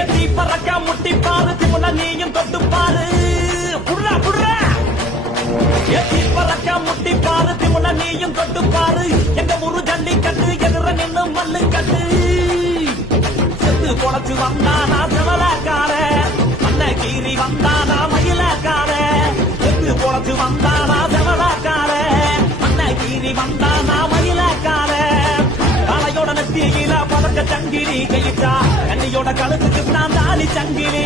ஏத்தி பறக்க முட்டி பாரு திமுன நீயும் தொட்டு பாரு புடுறா புடுறா ஏத்தி பறக்க முட்டி பாரு திமுன நீயும் தொட்டு பாரு எங்க ஊரு ஜல்லிக்கட்டு எதிர நின்னு மல்லு கட்டு செத்து பொழைச்சு வந்தானா செவலக்கார அன்னகீரி வந்தானா மயிலக்கார செத்து பொழைச்சு வந்தானா செவலக்கார அன்னகீரி வந்தானா மயிலக்கார காலையோட நெத்தியில பதக்க சங்கிலி கையிட்டா கண்ணியோட கழுத்துக்கு நான் தாலி சங்கிலி